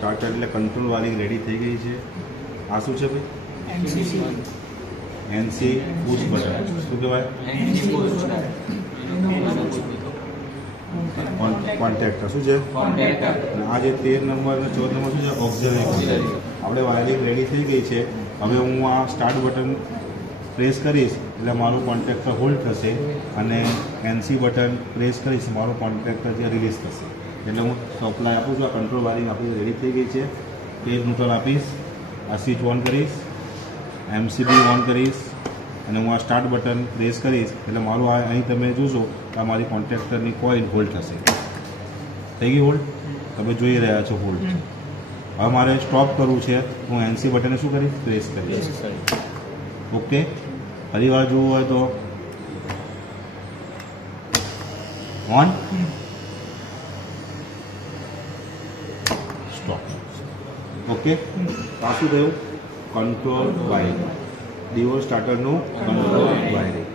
Starter એટલે control wiring ready થઈ ગઈ છે. આ શું છે ભાઈ? NC push button. શું કહેવાય? કોન્ટેક્ટર. શું છે? અને આ જે 13 નંબર અને 14 નંબર શું છે? ઓક્સિલરી. આપણે વાયરિંગ રેડી થઈ ગઈ છે. હવે હું આ સ્ટાર્ટ બટન પ્રેસ કરીશ એટલે મારું કોન્ટેક્ટર હોલ્ડ થશે અને એનસી બટન પ્રેસ કરીશ મારું કોન્ટેક્ટર જે રિલીઝ થશે. એટલે હું સપ્લાય આપું છું. આ કંટ્રોલ વાયરિંગ આપણી રેડી થઈ ગઈ છે. પેજ ન્યુટ્રલ આપીશ, આ સ્વિચ ઓન કરીશ, એમસીબી ઓન કરીશ અને હું આ સ્ટાર્ટ બટન પ્રેસ કરીશ એટલે મારું આ અહીં તમે જોશો કે આ મારી કોન્ટેક્ટરની કોઇલ હોલ્ડ થશે. થઈ ગઈ હોલ્ડ? તમે જોઈ રહ્યા છો હોલ્ડ. હવે મારે સ્ટોપ કરવું છે. હું એનસી બટનને શું કરીશ? પ્રેસ કરીશ. ઓકે. ફરી વાર જોવું હોય તો ઓન, સ્ટોપ. ઓકે. આ શું થયું? Control wiring. ડીઓ સ્ટાર્ટરનું કંટ્રોલ વાયરિંગ.